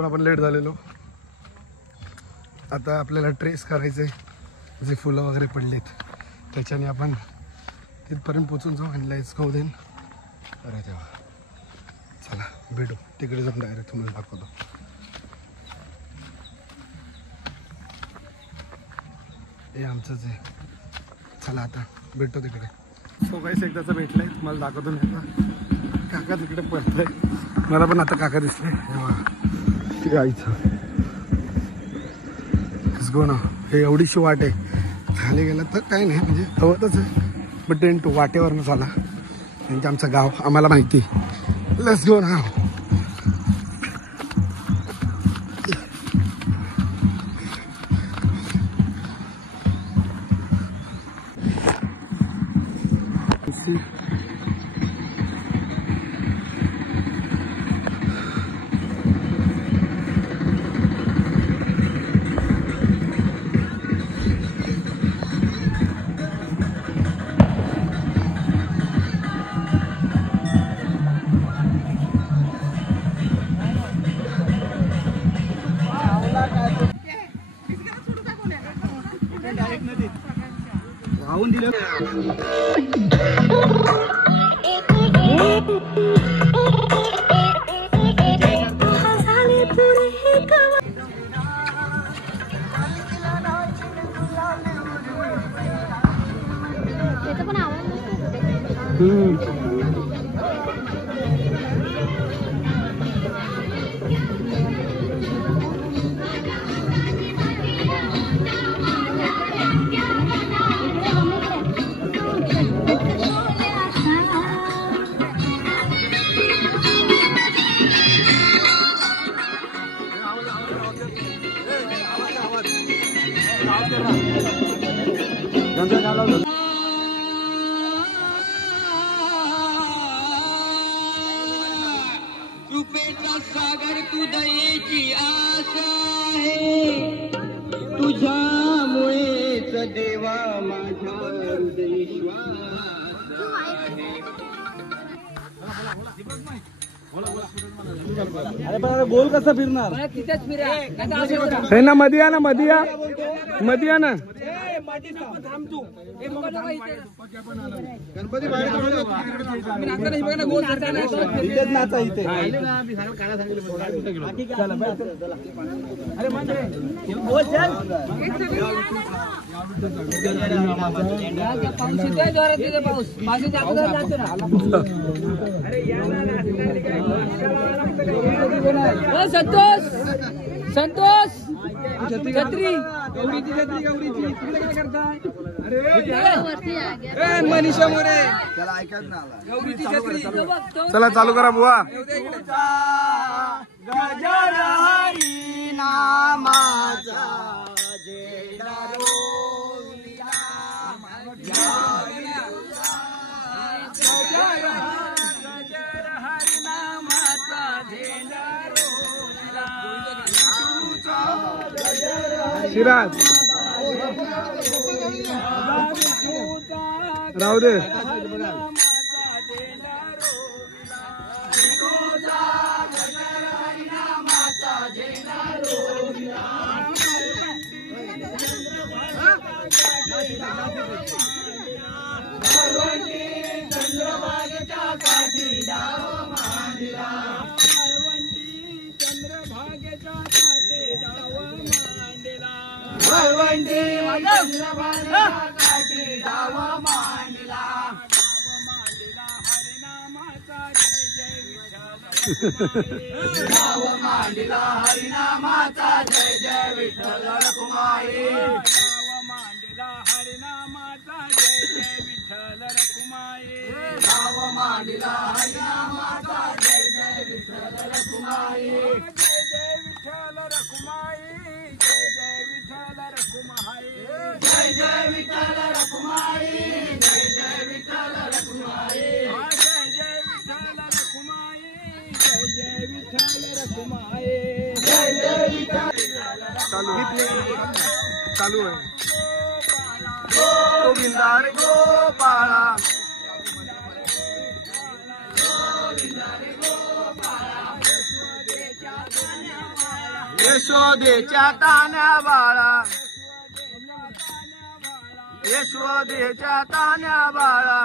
पण आपण लेट झालेलो. आता आपल्याला ट्रेस करायचं आहे, जे फुलं वगैरे पडलेत त्याच्याने आपण तिथपर्यंत पोचून जाऊ आणि लाईट्स खाऊ देईन. अरे तेव्हा चला भेटू तिकडे जाऊन डायरेक्ट तुम्हाला दाखवतो. हे आमचंच आहे. चला आता भेटतो तिकडे. सो गाईस एकदाचं भेटलंय, तुम्हाला दाखवतो मी आता. काका तिकडे पडतंय, मला पण आता काका दिसले. ते आईचं गो ना, हे एवढीशी वाट आहे. खाली गेला तर काय नाही, म्हणजे हवतच आहे, बट टेन टू वाटेवरनं झाला. त्यांचं आमचं गाव आम्हाला माहिती. लेट्स गो ना. वाहून दिलं. कृपेचा सागर तू दयेची आशा आहे, तुझ्यामुळेच देवा माझा हृदय श्वास अरे गोल कसा फिरणार. हे ना मध्ये या ना, मध्ये या, मध्ये या ना. गणपती इथेच नाचा इथे. संतोष संतोष छत्री मनीषा मोरे त्याला ऐकत ना. चला चालू करा बुवा. गजर हरी नामाचा झेंडा रोविला, गजर हरी नामाचा झेंडा रोविला. सिराज राहू दे. गाव मांडला हरिनामाचा जय जय विठ्ठल रखुमाई. गाव मांडला हरिनामाचा जय जय विठ्ठल रखुमाई. गाव मांडला हरिनामाचा जय जय विठ्ठल रखुमाई. जय जय विठ्ठल रखुमाई. जय जय विठ्ठल रखुमाई. जय जय विठ्ठल रखुमाई. जय जय विठ्ठल रखुमाई. जय जय विठ्ठल रखुमाई. जय जय विठ्ठल रखुमाई. जय जय विठ्ठल. चालू चालू आहे. गोविंदा रे गोपाळा. गोविंदा रे गोपाळा. यशोदेच्या तान्या बाळा यशोदेच्या तान्या बाळा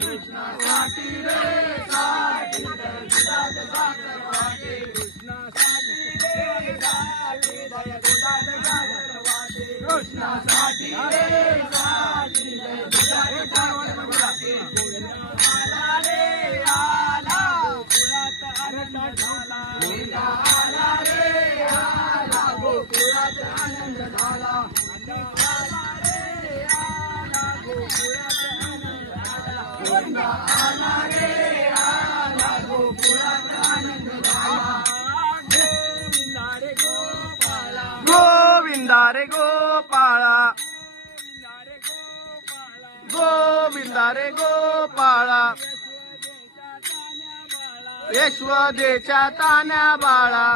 कृष्णासाठी रे साठी दुधात साखर वाटे कृष्णासाठी रे साठी दुधात साखर वाटे कृष्णासाठी रे साठी दुधात साखर वाटे आला रे आला गोकुळात आनंद झाला आला रे आला गोकुळात आनंद झाला आला रे आला गोकुळात आनंद झाला आला रे आला गोकुळात आनंद झाला गोविंदा रे गोपाळा गोविंदा रे गोपाळा यशोदेच्या तान्या बाळा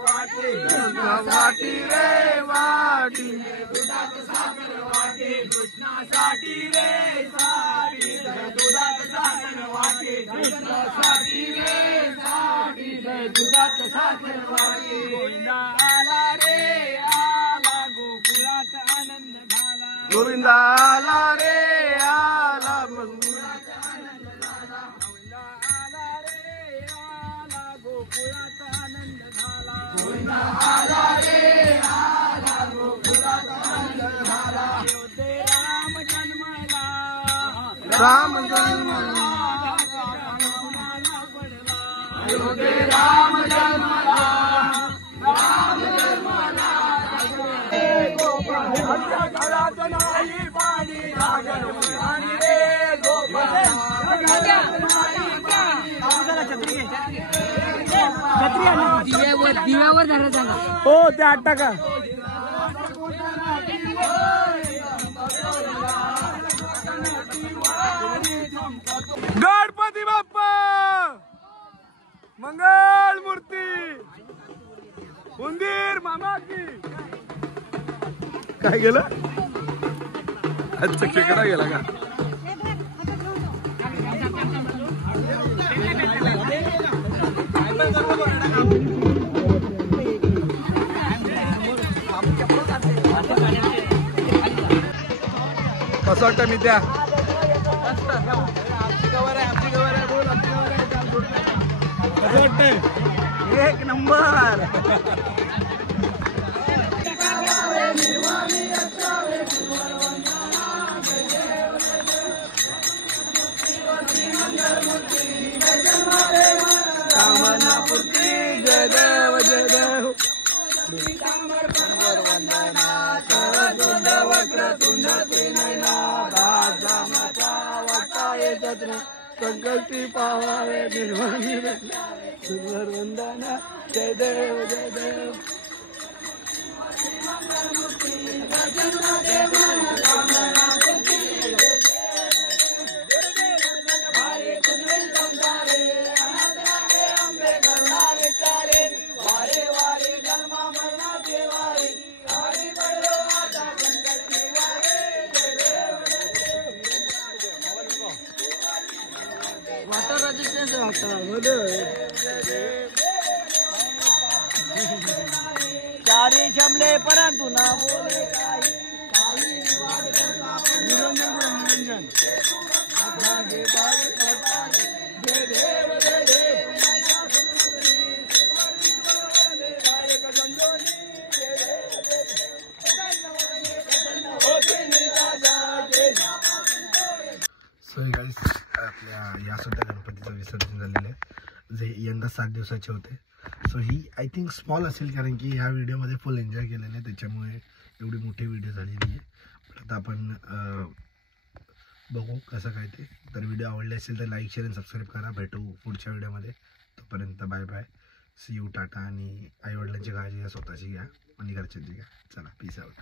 वाटी रे वाटी दुधात साखर वाटे कृष्णासाठी रे साठी दुधात साखर वाटे कृष्णासाठी रे साठी दुधात साखर वाटे गोविंदा आला रे आला गोकुळात आनंद झाला गोविंदा आला रे आला गोकुळात आनंद झाला गोविंदा आला रे आला गोकुळात आनंद झाला गोविंदा आला रे आला गोकुळात आनंद झाला अयोध्ये राम जन्मला राम जन्मला अयोध्ये राम जन्मला राम जन्मला घरात नाही पाणी रागण आणि रे गोपाळ दिव्यावर धरा सांगा हो ते 8 टाका गणपती बाप्पा मंगल मूर्ती उंदीर मामा की काय गेलं अच्छा खेकडा गेला का कसं वाटतं मी त्या एक नंबर कामनापूर्ती जय देव जय देव वंदना सरस्वत वक्र तुंड त्रिनयना राजामाता वाटा येतात संकल्पी पावावे निर्वाणी सुंदर वंदना जय देव जय देव चारी जमले परंतु ना बोले काही निरंजन सो गाईस आपल्या या सुद्धा गणपतीचं विसर्जन झालेलं आहे जे यंदा 7 दिवसाचे होते. So he I think small असेल कारण की ह्या व्हिडिओमध्ये फुल एन्जॉय केलेलं आहे त्याच्यामुळे एवढी मोठी व्हिडिओ झाली नाही आहे. आता आपण बघू कसं काय ते. तर व्हिडिओ आवडले असेल तर लाईक शेअर आणि सबस्क्राईब करा. भेटू पुढच्या व्हिडिओमध्ये. तोपर्यंत bye bye, see you, tata. आणि आईवडिलांची काळजी घ्या, स्वतःची घ्या आणि घरच्यांची घ्या. चला पीस आउट.